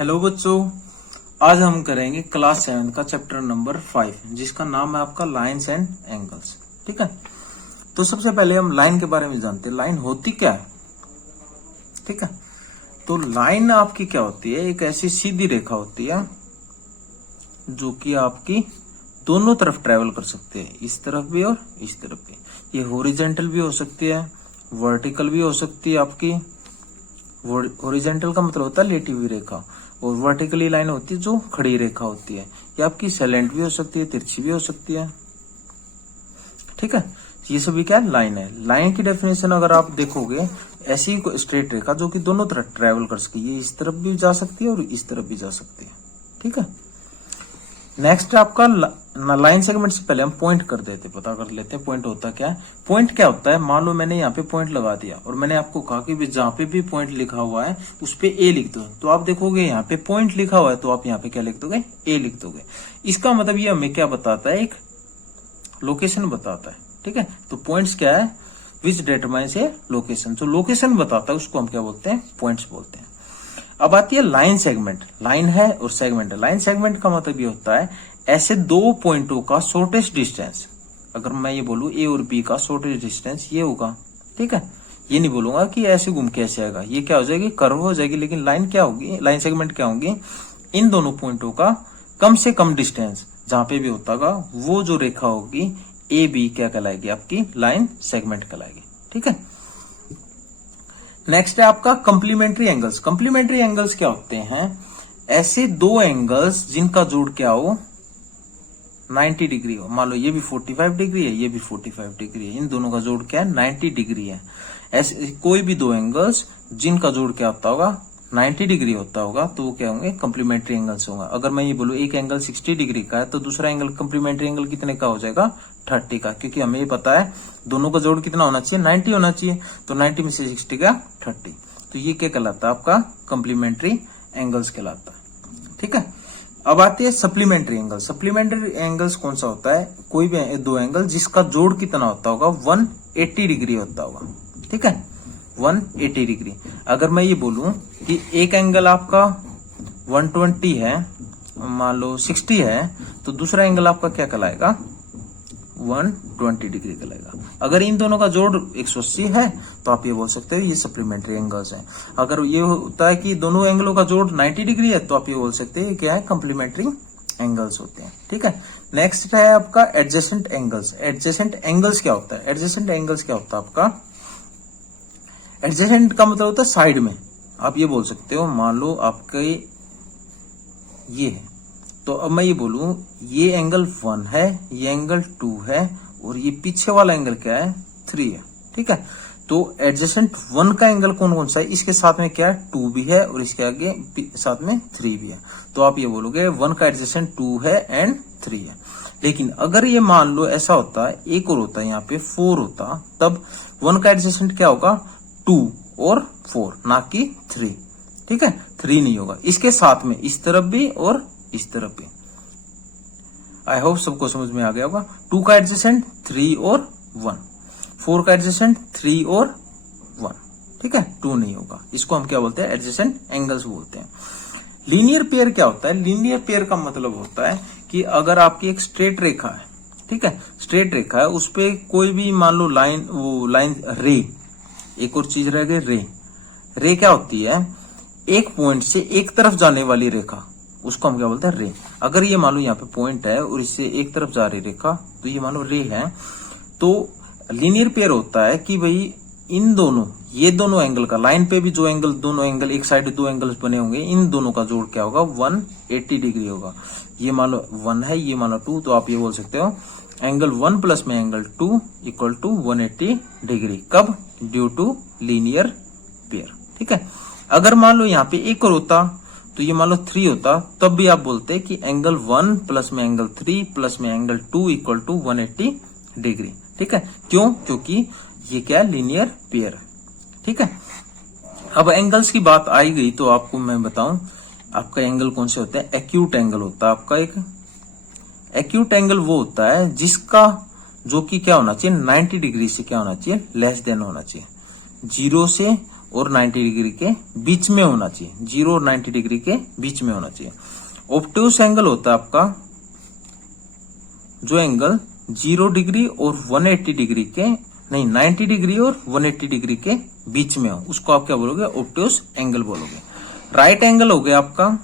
Hello बच्चों, आज हम करेंगे क्लास 7 का चैप्टर नंबर 5 जिसका नाम है आपका लाइन्स एंड एंगल्स। ठीक है, तो सबसे पहले हम लाइन के बारे में जानते हैं। लाइन होती क्या है? ठीक है, तो लाइन आपकी क्या होती है? एक ऐसी सीधी रेखा होती है जो कि आपकी दोनों तरफ ट्रेवल कर सकती है, इस तरफ भी और इस तरफ भी। ये हॉरिजेंटल भी हो सकती है, वर्टिकल भी हो सकती है। आपकी हॉरिजेंटल का मतलब होता है लेटी हुई रेखा, और वर्टिकली लाइन होती है जो खड़ी रेखा होती है। ये आपकी सैलेंट भी हो सकती है, तिरछी भी हो सकती है। ठीक है, ये सभी क्या है? लाइन है। लाइन की डेफिनेशन अगर आप देखोगे, ऐसी स्ट्रेट रेखा जो कि दोनों तरफ ट्रेवल कर सके, ये इस तरफ भी जा सकती है और इस तरफ भी जा सकती है। ठीक है, नेक्स्ट आपका लाइन सेगमेंट से पहले हम पॉइंट कर देते, पता कर लेते हैं पॉइंट होता क्या है। पॉइंट क्या होता है? मान लो मैंने यहाँ पे पॉइंट लगा दिया और मैंने आपको कहा कि जहां पे भी पॉइंट लिखा हुआ है उस पे ए लिख दो, तो आप देखोगे यहाँ पे पॉइंट लिखा हुआ है तो आप यहाँ पे क्या लिख दोगे? ए लिख दोगे। इसका मतलब ये हमें क्या बताता है? एक लोकेशन बताता है। ठीक है, तो पॉइंट्स क्या है? विच डिटरमाइंस ए लोकेशन। जो लोकेशन बताता है उसको हम क्या बोलते हैं? पॉइंट्स बोलते हैं। अब आती है लाइन सेगमेंट। लाइन है और सेगमेंट है। लाइन सेगमेंट का मतलब ये होता है ऐसे दो पॉइंटों का शॉर्टेस्ट डिस्टेंस। अगर मैं ये बोलूं ए और बी का शॉर्टेस्ट डिस्टेंस ये होगा। ठीक है, ये नहीं बोलूंगा कि ऐसे घूम के ऐसे आएगा, ये क्या हो जाएगी? कर्व हो जाएगी। लेकिन लाइन क्या होगी? लाइन सेगमेंट क्या होंगी? इन दोनों पॉइंटों का कम से कम डिस्टेंस जहां पे भी होता होगा वो जो रेखा होगी ए बी क्या कहलाएगी? आपकी लाइन सेगमेंट कहलाएगी। ठीक है, नेक्स्ट है आपका कंप्लीमेंट्री एंगल्स। कंप्लीमेंट्री एंगल्स क्या होते हैं? ऐसे दो एंगल्स जिनका जोड़ क्या हो? 90 डिग्री हो। मान लो ये भी 45 डिग्री है, ये भी 45 डिग्री है, इन दोनों का जोड़ क्या है? 90 डिग्री है। ऐसे कोई भी दो एंगल्स जिनका जोड़ क्या होता होगा? 90 डिग्री होता होगा, तो वो क्या होंगे? कंप्लीमेंट्री एंगल्स होगा। अगर मैं ये बोलूं एक एंगल 60 डिग्री का है तो दूसरा एंगल कंप्लीमेंट्री एंगल कितने का हो जाएगा? 30 का, क्योंकि हमें ये पता है दोनों का जोड़ कितना होना चाहिए? 90 होना चाहिए। तो 90 में से 60 का 30, तो ये क्या कहलाता है? आपका कंप्लीमेंट्री एंगल्स कहलाता है। ठीक है, अब आती है सप्लीमेंट्री एंगल। सप्लीमेंट्री एंगल्स कौन सा होता है? कोई भी दो एंगल जिसका जोड़ कितना होता होगा? 180 डिग्री होता होगा। ठीक है, 180 डिग्री। अगर मैं ये बोलूं कि एक एंगल आपका 120 है, मान लो 60 है, तो दूसरा एंगल आपका क्या कहलाएगा? 120 डिग्री कहलाएगा। अगर इन दोनों का जोड़ 180 है तो आप ये बोल सकते हो ये सप्लीमेंट्री एंगल्स हैं। अगर ये होता है कि दोनों एंगलों का जोड़ 90 डिग्री है तो आप ये बोल सकते हैं क्या है? कंप्लीमेंट्री एंगल्स होते हैं। ठीक है, नेक्स्ट है आपका एडजेसेंट एंगल्स। एडजेसेंट एंगल्स क्या होता है? एडजेसेंट एंगल्स क्या होता है आपका? एडजेसेंट का मतलब होता है साइड में। आप ये बोल सकते हो, मान लो आपके ये है, तो अब मैं ये बोलूं ये एंगल 1 है, ये एंगल 2 है, और ये पीछे वाला एंगल क्या है? 3 है। ठीक है, तो एडजेसेंट 1 का एंगल कौन कौन सा है? इसके साथ में क्या है? 2 भी है, और इसके आगे साथ में 3 भी है। तो आप ये बोलोगे 1 का एडजेसेंट 2 है एंड 3 है। लेकिन अगर ये मान लो ऐसा होता है, एक और होता है यहाँ पे 4 होता, तब 1 का एडजेसेंट क्या होगा? 2 और 4, ना कि 3। ठीक है, 3 नहीं होगा। इसके साथ में इस तरफ भी और इस तरफ भी। आई होप सबको समझ में आ गया होगा। 2 का एडजेसेंट 3 और 1, 4 का एडजेसेंट 3 और 1। ठीक है, 2 नहीं होगा। इसको हम क्या बोलते हैं? एडजेसेंट एंगल्स बोलते हैं। लीनियर पेयर क्या होता है? लीनियर पेयर का मतलब होता है कि अगर आपकी एक स्ट्रेट रेखा है, ठीक है, स्ट्रेट रेखा है, उस पे कोई भी मान लो लाइन, वो लाइन रे, एक और चीज रह गई रे। रे क्या होती है? एक पॉइंट से एक तरफ जाने वाली रेखा, उसको हम क्या बोलते हैं? रे। अगर ये मान लो यहाँ पे पॉइंट है और इससे एक तरफ जा रही रेखा, तो ये मान लो रे है। तो लीनियर पेयर होता है कि भाई इन दोनों, ये दोनों एंगल का, लाइन पे भी जो एंगल, दोनों एंगल एक साइड दो एंगल्स बने होंगे, इन दोनों का जोड़ क्या होगा? 180 डिग्री होगा। ये मान लो 1 है, ये मान लो 2, तो आप ये बोल सकते हो एंगल 1 प्लस में एंगल 2 इक्वल टू 180 डिग्री। कब? Due to linear pair. ठीक है, अगर मान लो यहाँ पे एक और होता तो ये मान लो 3 होता, तब भी आप बोलते कि एंगल 1 प्लस में एंगल 3 प्लस में एंगल 2 इक्वल टू 180 डिग्री। ठीक है, क्यों? क्योंकि ये क्या है? Linear pair. ठीक है, अब एंगल्स की बात आई गई तो आपको मैं बताऊं आपका एंगल कौन से होता है? एक्यूट एंगल होता है आपका। एक एक्यूट एंगल वो होता है जिसका जो कि क्या होना चाहिए? 90 डिग्री से क्या होना चाहिए? लेस देन होना चाहिए। 0 से और 90 डिग्री के बीच में होना चाहिए, 0 और 90 डिग्री के बीच में होना चाहिए। ऑब्टयूस एंगल होता है आपका जो एंगल 0 डिग्री और 180 डिग्री के, नहीं 90 डिग्री और 180 डिग्री के बीच में हो, उसको आप क्या बोलोगे, ऑब्टयूस एंगल बोलोगे। राइट एंगल हो गया आपका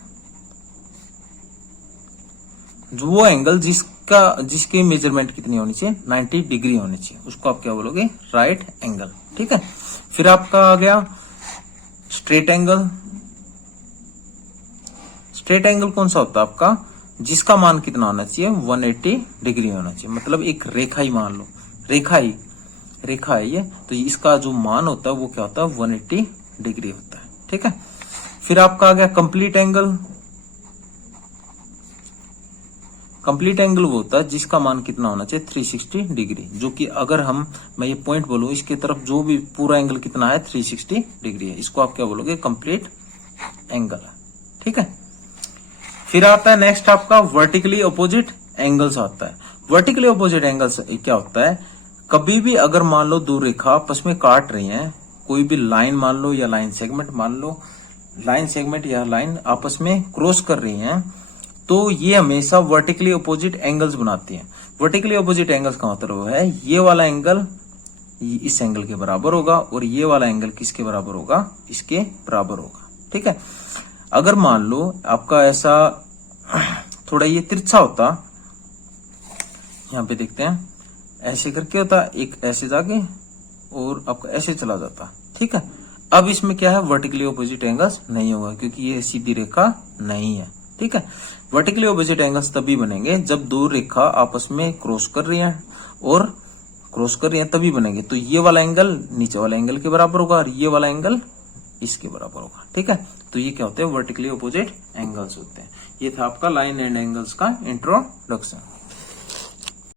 जो वो एंगल जिसकी मेजरमेंट कितनी होनी चाहिए, 90 डिग्री होनी चाहिए, उसको आप क्या बोलोगे, राइट एंगल। ठीक है। फिर आपका आ गया स्ट्रेट एंगल। स्ट्रेट एंगल कौन सा होता है आपका, जिसका मान कितना होना चाहिए, 180 डिग्री होना चाहिए। मतलब एक रेखा ही मान लो, रेखा है ये, तो इसका जो मान होता है वो क्या होता है, 180 डिग्री होता है। ठीक है। फिर आपका आ गया कंप्लीट एंगल। कंप्लीट एंगल वो होता है जिसका मान कितना होना चाहिए, 360 डिग्री, जो कि अगर मैं ये पॉइंट बोलूं इसके तरफ जो भी पूरा एंगल कितना है, 360 डिग्री है, इसको आप क्या बोलोगे, कंप्लीट एंगल है। ठीक है। फिर आता है नेक्स्ट आपका वर्टिकली अपोजिट एंगल्स आता है। वर्टिकली अपोजिट एंगल्स क्या होता है, कभी भी अगर मान लो दो रेखा आपस में काट रही है, कोई भी लाइन मान लो या लाइन सेगमेंट मान लो, लाइन सेगमेंट या लाइन आपस में क्रॉस कर रही है, तो ये हमेशा वर्टिकली अपोजिट एंगल्स बनाती हैं। वर्टिकली अपोजिट एंगल्स का मतलब है ये वाला एंगल इस एंगल के बराबर होगा और ये वाला एंगल किसके बराबर होगा, इसके बराबर होगा। ठीक है। अगर मान लो आपका ऐसा थोड़ा ये तिरछा होता, यहां पे देखते हैं ऐसे करके होता, एक ऐसे जाके और आपका ऐसे चला जाता। ठीक है। अब इसमें क्या है, वर्टिकली ऑपोजिट एंगल्स नहीं होगा क्योंकि ये सीधी रेखा नहीं है। ठीक है। वर्टिकली ऑपोजिट एंगल्स तभी बनेंगे जब दो रेखा आपस में क्रॉस कर रही हैं, और क्रॉस कर रही हैं तभी बनेंगे। तो ये वाला एंगल नीचे वाला एंगल के बराबर होगा और ये वाला एंगल इसके बराबर होगा। ठीक है। तो ये क्या होते हैं, वर्टिकली ऑपोजिट एंगल्स होते हैं। ये था आपका लाइन एंड एंगल्स का इंट्रोडक्शन।